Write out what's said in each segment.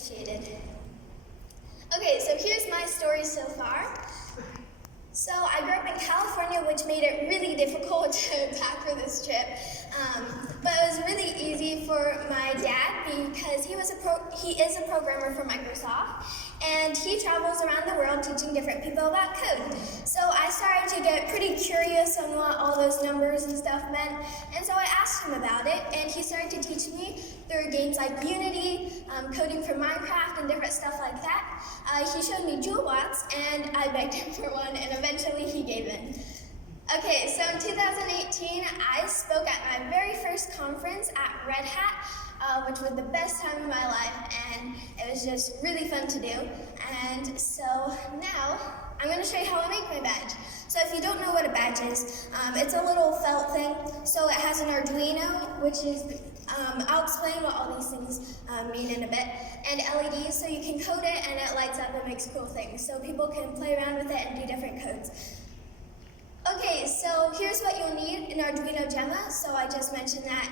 Appreciated. Okay, so here's my story so far. So I grew up in California, which made it really difficult to pack for this trip. But it was really easy for my dad because he is a programmer for Microsoft, and he travels around the world teaching different people about code. So I started to get pretty curious on what all those numbers and stuff meant, and so I asked him about it, and he started to teach me through games like Unity, coding for Minecraft, and different stuff like that. He showed me Joule bots, and I begged him for one, and eventually he gave in. Okay, so in 2018, I spoke at my very first conference at Red Hat, which was the best time of my life, and it was just really fun to do. And so now, I'm going to show you how I make my badge. So if you don't know what a badge is, it's a little felt thing. So it has an Arduino, which is, I'll explain what all these things mean in a bit, and LEDs, so you can code it and it lights up and makes cool things. So people can play around with it and do different codes. Okay, so here's what you'll need: an Arduino Gemma. So I just mentioned that.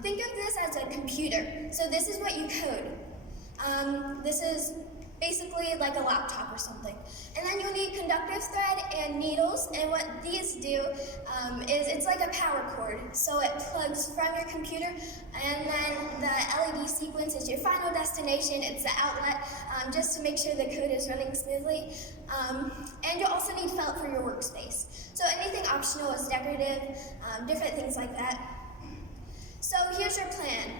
Think of this as a computer. So this is what you code. This is basically like a laptop or something. And then you'll need conductive thread and needles, and what these do is it's like a power cord. So it plugs from your computer, and then the LED sequence is your final destination. It's the outlet, just to make sure the code is running smoothly. And you'll also need felt for your workspace. So anything optional is decorative, different things like that. So here's your plan.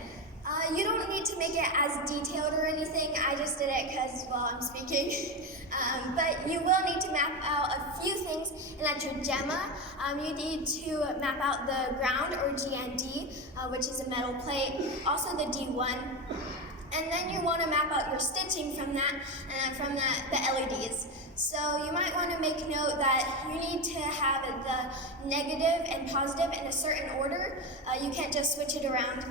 You don't need to make it as detailed or anything. I just did it because, well, I'm speaking. But you will need to map out a few things, and at your Gemma, you need to map out the ground, or GND, which is a metal plate, also the D1. And then you want to map out your stitching from that, and from that, the LEDs. So you might want to make note that you need to have the negative and positive in a certain order. You can't just switch it around.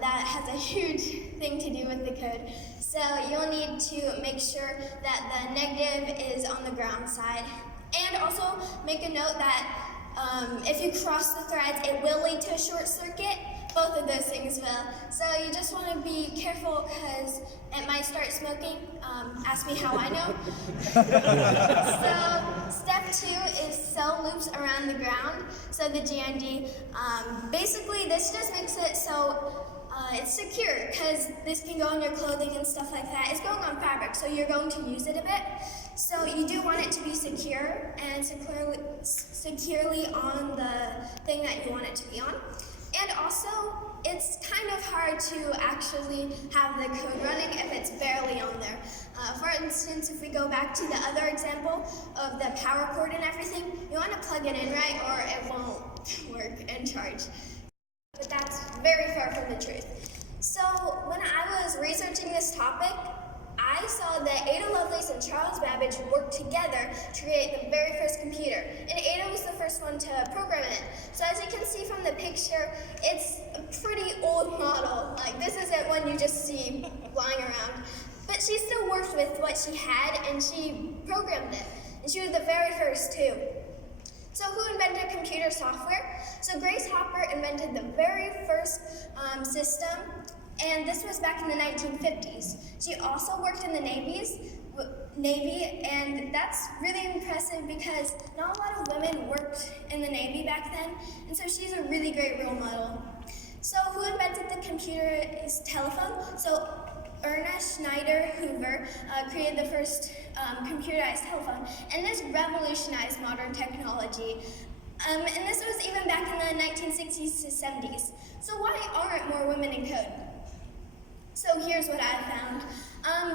That has a huge thing to do with the code. So you'll need to make sure that the negative is on the ground side. And also make a note that if you cross the threads, it will lead to a short circuit. Both of those things will. So you just want to be careful because it might start smoking. Ask me how I know. So step 2 is sew loops around the ground. So the GND. Basically, this just makes it so it's secure, because this can go on your clothing and stuff like that. It's going on fabric, so you're going to use it a bit. So you do want it to be secure and securely on the thing that you want it to be on. And also, it's kind of hard to actually have the code running if it's barely on there. For instance, if we go back to the other example of the power cord and everything, you want to plug it in right, or it won't work and charge. But that's very far from the truth. So when I was researching this topic, I saw that Ada Lovelace and Charles Babbage worked together to create the very first computer. And Ada was the first one to program it. So as you can see from the picture, it's a pretty old model. Like, this isn't one you just see lying around. But she still worked with what she had, and she programmed it. And she was the very first too. So who invented computer software? So Grace Hopper invented the very first system, and this was back in the 1950s. She also worked in the Navy, and that's really impressive because not a lot of women worked in the Navy back then, and so she's a really great role model. So who invented the computer telephone? So Ernest Schneider Hoover created the first computerized telephone, and this revolutionized modern technology. And this was even back in the 1960s to 70s. So why aren't more women in code? So here's what I found.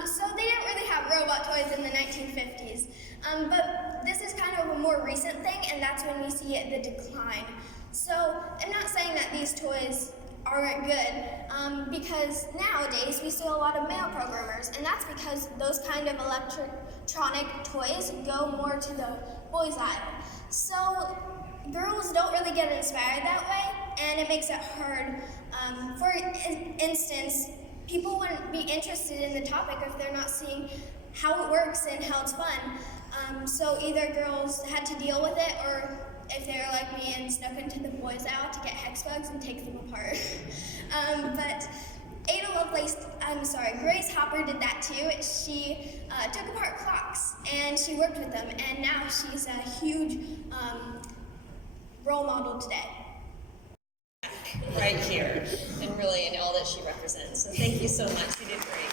So they didn't really have robot toys in the 1950s, but this is kind of a more recent thing, and that's when we see the decline. So I'm not saying that these toys aren't good, because nowadays we see a lot of male programmers, and that's because those kind of electronic toys go more to the boys' aisle. So girls don't really get inspired that way, and it makes it hard. For instance, people wouldn't be interested in the topic if they're not seeing how it works and how it's fun. So either girls had to deal with it, or if they were like me and snuck into the boys' aisle to get hex bugs and take them apart. But Grace Hopper did that that too. She took apart clocks and she worked with them, and now she's a huge role model today. Right here, and really in all that she represents. So thank you so much. You did great.